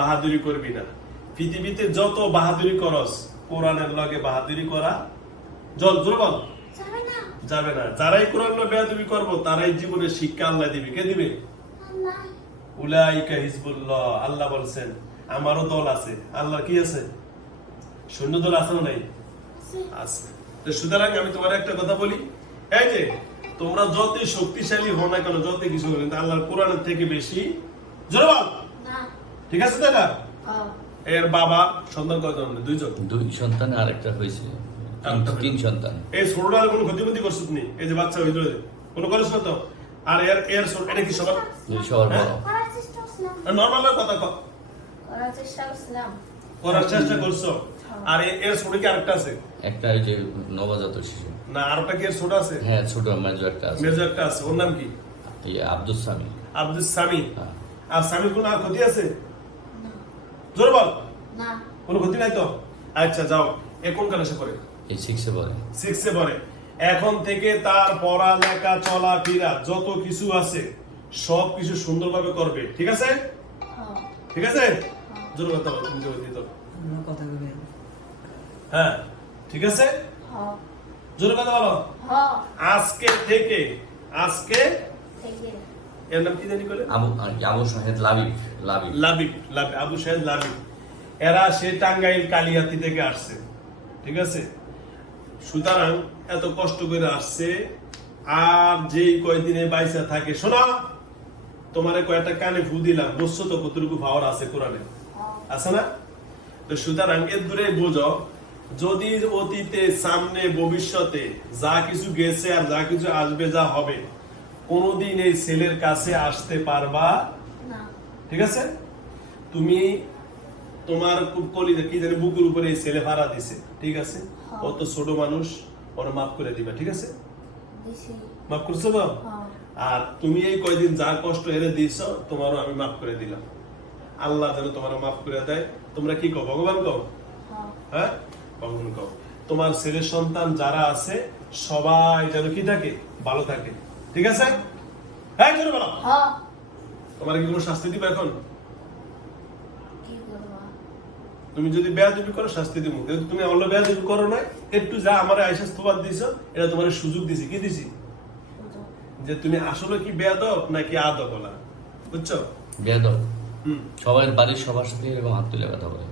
বাহাদুরি করবি না। পৃথিবীতে যত বাহাদুরি করস কোরআনের লগে বাহাদুরি করা জল জোর বল যাবে না। যারাই কোরআন বেয়াদবি করব তারাই জীবনে শিক্ষা আল্লাহ দিবি। কে দিবে? আল্লাহ। উলাইকা হিজবুল্লাহ আল্লাহ বলছেন আমারও দল আছে। আল্লাহ কি আছে? সৈন্য দল আছে নাই? আছে। সুতরাং আমি তোমার একটা কথা বলি এই যে তোমরা যতই শক্তিশালী হও না কেন যত কিছু আল্লাহর কোরআনের থেকে বেশি জোরে বল না ঠিক আছে হ্যাঁ এর বাবা সন্তান কয়জন দুইজন? দুই সন্তান আর একটা হয়েছে। তিন সন্তান। এই ছোটটার কোনো ক্ষতিপতি করছিস নি? এই যে বাচ্চা হইল কোনো করিস না তো? আর এর এর ছোট এটা কি সবার? দুই সবার বড়। করার চেষ্টা করছিলাম। নর্মাল কথা কও। করার চেষ্টা করছিলাম। করার চেষ্টা করছ? আর এ- এর ছোট কি আরেকটা আছে? একটা ওই যে নবজাত শিশু। না আরেকটা কি এর ছোট আছে? হ্যাঁ ছোট মেজো একটা আছে। মেজো একটা আছে। ওর নাম কি? এই আব্দুল সামি। আব্দুল সামি। হ্যাঁ। আর স্বামীর কোনো আর ক্ষতি আছে? জোরে বল। না। কোনো ক্ষতি নাই তো? আচ্ছা যাও। এ কোন ক্লাসে পড়ে? এই শিখছে বলে সিক্সে পড়ে। এখন থেকে তার পড়ালেখা চলাফেরা যত কিছু আছে সব কিছু সুন্দরভাবে করবে। ঠিক আছে? হ্যাঁ ঠিক আছে? জোরে কথা বল তুমি জোরে দিত কথা হ্যাঁ ঠিক আছে? হ্যাঁ জোরে কথা বলো। হ্যাঁ আজকে থেকে আজকে থেকে। এর নাম কি জানি আবু আবু শাহেদ লাবিব লাবিব লাবিব লাবিব আবু লাবিব এরা সে টাঙ্গাইল কালিয়াতি থেকে আসছে ঠিক আছে? সুতরাং এত কষ্ট করে আসছে আর যেই কয়দিনে বাইসা থাকে শোনা তোমারে কয়েকটা কানে ফু দিলাম বুঝছ তো কতটুকু পাওয়ার আছে কোরআনে? আছে না? তো সুতরাং এর দূরে বোঝো যদি অতীতে সামনে ভবিষ্যতে যা কিছু গেছে আর যা কিছু আসবে যা হবে কোনোদিন এই সেলের কাছে আসতে পারবা? ঠিক আছে? তুমি তোমার কলিজা কি জানি বুকের উপরে এই ছেলে ভাড়া দিছে ঠিক আছে? হ্যাঁ। ও তো ছোট মানুষ ওরা মাফ করে দিবা ঠিক আছে? মাফ করছ তো? হ্যাঁ। আর তুমি এই কয়দিন যা কষ্ট এনে দিছ তোমারও আমি মাফ করে দিলাম। আল্লাহ যেন তোমার মাফ করে দেয়। তোমরা কি কও ভগবান কও? হ্যাঁ। হ্যাঁ? ভগবান কও। তোমার ছেলে সন্তান যারা আছে সবাই যেন কি থাকে? ভালো থাকে। ঠিক আছে? হ্যাঁ জোরে বলো হ্যাঁ। তোমার কি কোনো শাস্তি দিবে এখন? তুমি যদি বেয়াদবি করো শাস্তি দিব। কিন্তু তুমি অন্য বেয়াদবি করো না একটু যা আমার আইসা স্তোবাদ দিছ এটা তোমার সুযোগ দিছি। কি দিছি? যে তুমি আসলে কি বেয়াদব নাকি আদব বলা বুঝছ? হুম। সবাই বাড়ির সবার সাথে এরকম হাত তুলে কথা বলে।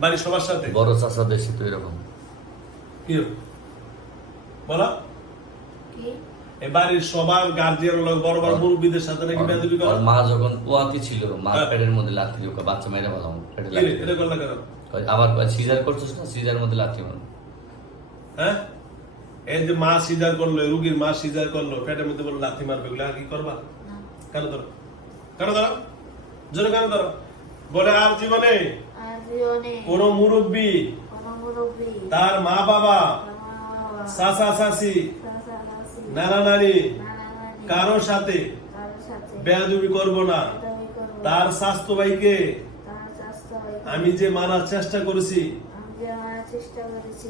বাড়ির সবার সাথে? বড় চাষাদের সাথে এরকম। কি? বলো। কি? বাড়ির সবার গার্জিয়ান লোক বড় বড় মুরব্বীদের সাথে নাকি বেয়াদবি করো? মা যখন পোয়াতি ছিল মা হ্যাঁ। পেটের মধ্যে লাথি দিয়ে বাচ্চা মেরে বললাম পেটে লাথি এটা করলা কেন? আবার সিজার করছিস না? সিজার মধ্যে লাথি মারো। হ্যাঁ? এই যে মা সিজার করল রুগীর মা সিজার করল পেটের মধ্যে বলল লাথি মারবে এগুলো আর কি করবা? কেন ধরো? কেন ধরো? জোরে কেন ধরো? বলে আর জীবনে আর কোন মুরব্বী তার মা বাবা চাচা নানা-নানি, কারও সাথে কারোর সাথে বেয়াদবি করব না। তার স্বাস্থ্য ভাইকে আমি যে মানার চেষ্টা করেছি আমি মারার চেষ্টা করেছি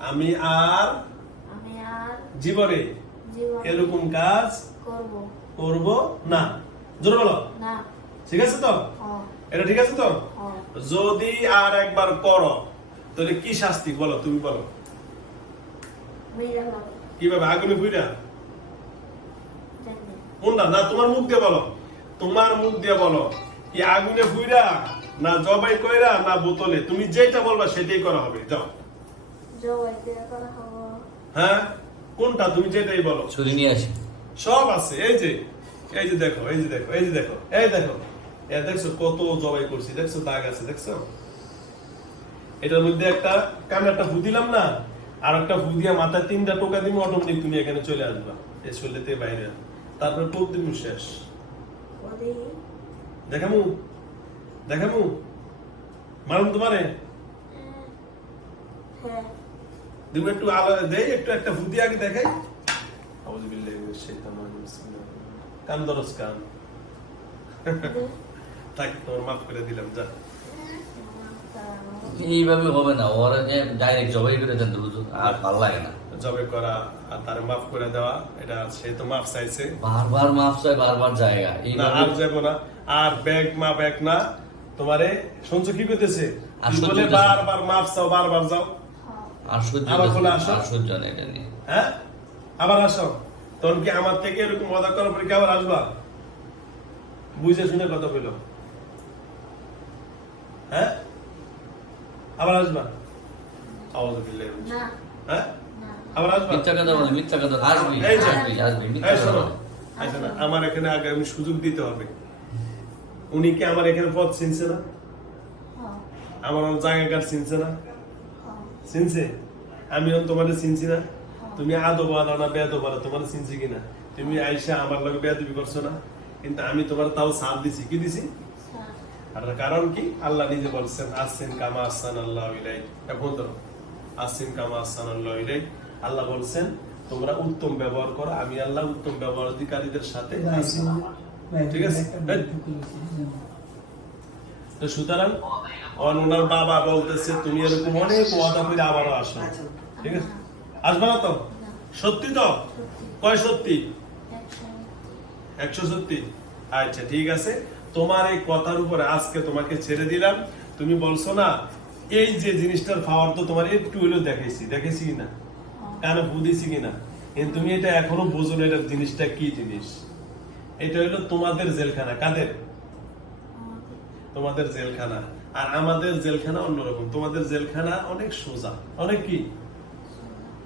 আমি আর জীবনে এরকম কাজ করব না। জোরে বলো। ঠিক আছে তো? এটা ঠিক আছে তো? যদি আর একবার করো তাহলে কি শাস্তি? বলো তুমি বলো। কীভাবে আগুনে ফুইরা কোনটা? না তোমার মুখ দিয়ে বলো। তোমার মুখ দিয়ে বলো কি আগুনে ফুইরা না জবাই কইরা না বোতলে। তুমি যেটা বলবা সেটাই করা হবে। যাও। জবাই দেওয়া করা হব। হ্যাঁ? কোনটা? তুমি যেটাই বলো। ছুরি নিয়ে আসি। সব আছে। এই যে এই যে দেখো এই যে দেখো এই যে দেখো এই দেখো। এ দেখছ কত জবাই করছি। দেখছ দাগ আছে দেখছ? এটার মধ্যে একটা কানে একটা ফু দিলাম না? আর একটা ফু দিয়া মাথায় তিনটা টোকা দিবো অটোমেটিক তুমি এখানে চলে আসবা। এই শরীরতে বাইরে। তারপরে দিব শেষ। দেখামু? দেখামু? মারুন তোমারে? হ্যাঁ। দিব একটু আলো দেই একটু একটা দিয়ে আগে দেখাই। আউযু বিল্লাহি মিনাশ শাইতানির রাজিম। কান দরস কান। তাকে তোমার মাফ করে দিলাম যা। এইভাবে হবে না ওরা ডাইরেক্ট জবাই করে দেন হুজুর আর ভালো লাগে না। জবে করা আর তার মাফ করে দেওয়া এটা সে তো মাফ চাইছে। বারবার মাফ চাই বারবার জায়গা। আর যাব না। আর ব্যাগ মা ব্যাগ না তোমারে শুনছো কি করতেছে বলে বারবার মাপ চাও বারবার যাও। আর সহ্য আবার বলে আসো। সহ্য নেই এটা নিয়ে। হ্যাঁ? আবার আসো। তখন কি আমার থেকে এরকম মজা করার পরে কি আবার আসবা? বুঝে শুনে কথা বলল হ্যাঁ? আবার আসবা? আওয়াজ হ্যাঁ? আবার আসবা? মিথ্যা কথা বলে মিথ্যা কথা আসবি। আসবি। আসবি মিথ্যা কথা শোনো। বলে। না, আমার এখানে আগে আমি সুযোগ দিতে হবে। উনি কি আমার এখানে পথ চিনছে না? আমার জায়গাকার চিনছে না? চিনছে? আমি তোমার চিনছি না? তুমি আদো বানা না বেদ বানা তোমার চিনছি কিনা? তুমি আইসা আমার লগে বেদবি করছ না? কিন্তু আমি তোমার তাও সাথ দিছি। কি দিছি? আর কারণ কি? আল্লাহ নিজে বলছেন আসছেন কামা আসান আল্লাহ ইলাই এখন ধরো আসছেন কামা আসান আল্লাহ ইলাই আল্লাহ বলছেন তোমরা উত্তম ব্যবহার করো আমি আল্লাহ উত্তম ব্যবহার অধিকারীদের সাথে ঠিক আছে? তো সুতরাং অন ওনার বাবা বলতেছে তুমি এরকম অনেক ওয়াদা করে আবারও আসো। ঠিক আছে? আসবে না তো? সত্যি তো? কয় সত্যি? একশো। একশো সত্যি? আচ্ছা ঠিক আছে। তোমার এই কথার উপরে আজকে তোমাকে ছেড়ে দিলাম। তুমি বলছো না এই যে জিনিসটার পাওয়ার তো তোমার একটু হলেও দেখাইছি। দেখেছি কিনা? কেন বুঝেছি কিনা? কিন্তু তুমি এটা এখনও বোঝো না এটা জিনিসটা কি জিনিস? এটা হলো তোমাদের জেলখানা। কাদের? তোমাদের জেলখানা। আর আমাদের জেলখানা অন্যরকম। তোমাদের জেলখানা অনেক সোজা। অনেক কি?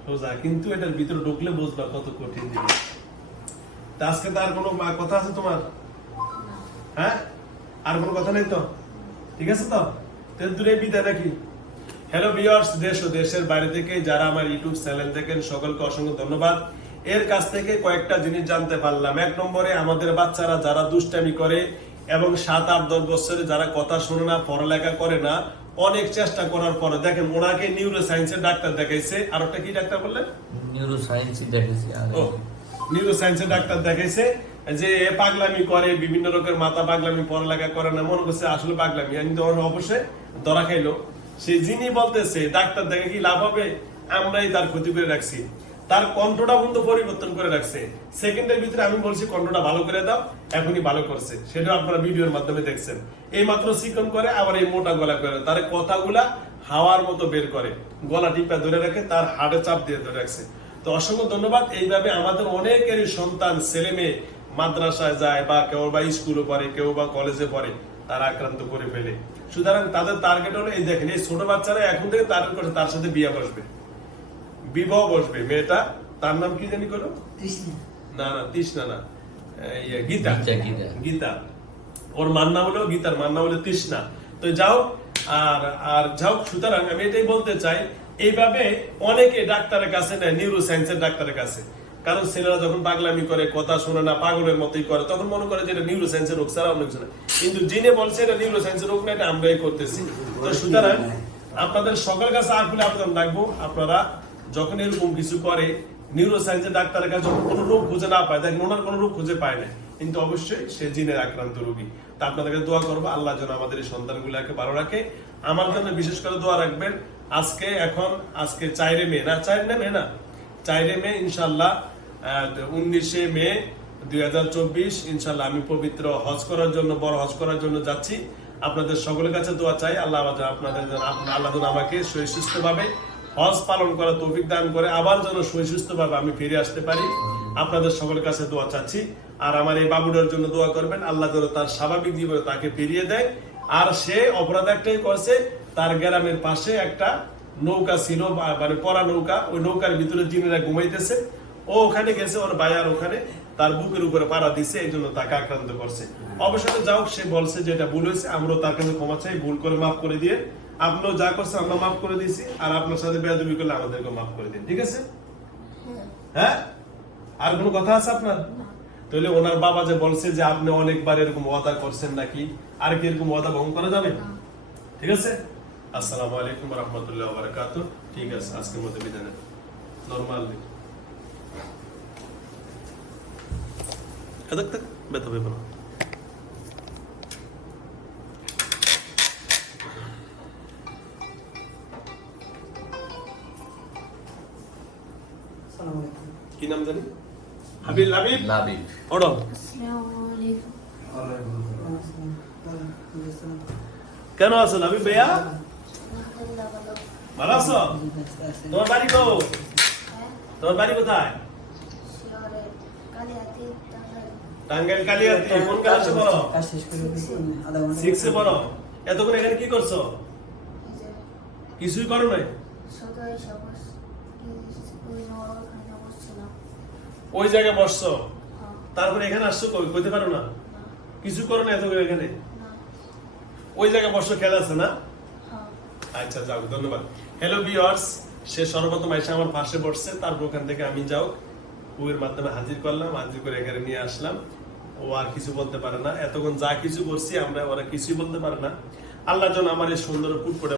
সোজা। কিন্তু এটার ভিতরে ঢুকলে বুঝবা কত কঠিন জিনিস। আজকে তার কোনো মা- কথা আছে তোমার? হ্যাঁ? আর কোনো কথা নেই তো? ঠিক আছে তো? তেল দূরে বিদায় নাকি হ্যালো ভিউয়ার্স দেশ ও দেশের বাইরে থেকে যারা আমার ইউটিউব চ্যানেল দেখেন সকলকে অসংখ্য ধন্যবাদ। এর কাছ থেকে কয়েকটা জিনিস জানতে পারলাম। এক নম্বরে আমাদের বাচ্চারা যারা দুষ্টামি করে এবং সাত আট দশ বছরে যারা কথা শোনে না পড়ালেখা করে না অনেক চেষ্টা করার পরে দেখেন ওনাকে নিউরো সায়েন্সের ডাক্তার দেখাইছে। আর ওটা কি ডাক্তার বললেন? নিউরো সায়েন্সই ও নিউরো সায়েন্সের ডাক্তার দেখাইছে যে এ পাগলামি করে, বিভিন্ন রকমের মাথা পাগলামি, পড়ালেখা করে না, মনে করছে আসলে পাগলামি। কিন্তু ওর অবশ্যই ধরা খাইলো। সে যিনি বলতেছে, ডাক্তার দেখে কি লাভ হবে? আমরাই তার ক্ষতি করে রাখছি। তার কণ্ঠটা কিন্তু পরিবর্তন করে রাখছে। সেকেন্ডের ভিতরে আমি বলছি, কণ্ঠটা ভালো করে দাও, এখনই ভালো করছে। সেটা আপনারা ভিডিওর মাধ্যমে দেখছেন। এই মাত্র চিকন করে আবার এই মোটা গলা করে, তার কথাগুলা হাওয়ার মতো বের করে। গলা টিপা ধরে রাখে, তার হাড়ে চাপ দিয়ে ধরে রাখছে। তো অসংখ্য ধন্যবাদ। এইভাবে আমাদের অনেকেরই সন্তান ছেলে মেয়ে মাদ্রাসায় যায় বা কেউ বা স্কুলে পড়ে কেউ বা কলেজে পড়ে তারা আক্রান্ত করে ফেলে। সুতরাং তাদের টার্গেট হলো এই দেখেন এই ছোট বাচ্চারা এখন থেকে টার্গেট করে তার সাথে বিয়ে বসবে। বিবাহ বসবে। মেয়েটা তার নাম কি জানি করো? না না তৃষ্ণা না। ইয়ে, গীতা। গীতা, গীতা। গীতা। ওর মান্না হলো গীতার মান্না হলো তৃষ্ণা। তো যাও আর আর যাও সুতরাং আমি এটাই বলতে চাই এইভাবে অনেকে ডাক্তারের কাছে নেয় নিউরো সায়েন্সের ডাক্তারের কাছে। কারণ ছেলেরা যখন পাগলামি করে, কথা শোনে না, পাগলের মতোই করে, তখন মনে করে যে এটা নিউরো সায়েন্সের রোগ ছাড়া অন্য কিছু কিন্তু যিনি বলছে এটা নিউরো সায়েন্সের রোগ না, এটা আমরাই করতেছি। তো সুতরাং আপনাদের সকলের কাছে আকুলে আবেদন রাখব? আপনারা যখন এরকম কিছু করে নিউরো সায়েন্সের ডাক্তারের কাছে যখন কোনো রোগ খুঁজে না পায়, দেখেন ওনার কোনো রোগ খুঁজে পায় না। কিন্তু অবশ্যই সে জিনের আক্রান্ত রোগী। তা আপনাদেরকে দোয়া করব, আল্লাহ যেন আমাদের এই সন্তানগুলোকে ভালো রাখে। আমার জন্য বিশেষ করে দোয়া রাখবেন আজকে এখন, আজকে চাইরে মে, না, চাইরে না মে না, চাইরে মে, ইনশাল্লাহ উনিশে মে দুই হাজার চব্বিশ, ইনশাল্লাহ আমি পবিত্র হজ করার জন্য, বড় হজ করার জন্য যাচ্ছি। আপনাদের সকলের কাছে দোয়া চাই, আল্লাহ আপনাদের আল্লাহ আমাকে সুস্থ ভাবে হজ পালন করা তৌফিক দান করে, আবার যেন সুস্থ ভাবে আমি ফিরে আসতে পারি। আপনাদের সকলের কাছে দোয়া চাচ্ছি। আর আমার এই বাবুটার জন্য দোয়া করবেন, আল্লাহ যেন তার স্বাভাবিক জীবনে তাকে ফিরিয়ে দেয়। আর সে অপরাধ একটাই করছে তার গ্রামের পাশে একটা নৌকা ছিল মানে পরা নৌকা। ওই নৌকার ভিতরে জিনেরা ঘুমাইতেছে। ও ওখানে গেছে ওর বায়ার ওখানে তার বুকের উপরে পাড়া দিছে এই জন্য তাকে আক্রান্ত করছে। অবশ্যই যাও সে বলছে যে এটা ভুল হয়েছে আমরাও তার কাছে ক্ষমা চাই ভুল করে মাফ করে দিয়ে। আপনিও যা করছে আমরা মাফ করে দিয়েছি আর আপনার সাথে বেয়াদবি করলে আমাদেরকে মাফ করে দিন ঠিক আছে? হ্যাঁ? হ্যাঁ আর কোনো কথা আছে আপনার? তাহলে ওনার বাবা যে বলছে যে আপনি অনেকবার এরকম ওয়াদা করছেন নাকি আর কি এরকম ওয়াদা ভঙ্গ করা যাবে? ঠিক আছে? আসসালামু আলাইকুম রহমতুল্লাহ বারাকাতু। ঠিক আছে আজকের মতো বিদায় নর্মাল থাক থাক ব্যথা পেবে না কি নাম জানি? হাবিব হাবিব। লাভিক ওড়ো। কেন আছো আমি বেয়া আলহামদুলিল্লাহ ভালো আছো? তোমার বাড়ি কো? তোমার বাড়ি কোথায়? টাঙ্গাইল টাঙ্গাইল কালিয়াতি। কোন ক্লাসে পড়ো? কাজ শেষ করে আধা ঘণ্টা সিক্সে পড়ো? এতক্ষণ এখানে কি করছ? কিছুই করো নাই? ওই জায়গায় বসছো? তারপরে এখানে আসছো কই? কইতে পারো না? কিছু করো না এতক্ষণ এখানে? ওই জায়গায় বসছো খেলা আছে না? আচ্ছা যাও ধন্যবাদ। হ্যালো ভিউয়ার্স সে সর্বপ্রথম এসে আমার পাশে বসছে। তারপর ওখান থেকে আমি যাও বউয়ের মাধ্যমে হাজির করলাম, হাজির করে এখানে নিয়ে আসলাম। ও আর কিছু বলতে পারে না। এতক্ষণ যা কিছু করছি আমরা ওরা কিছুই বলতে পারে না। আল্লাহ যেন আমার এই সুন্দর ফুটফুটে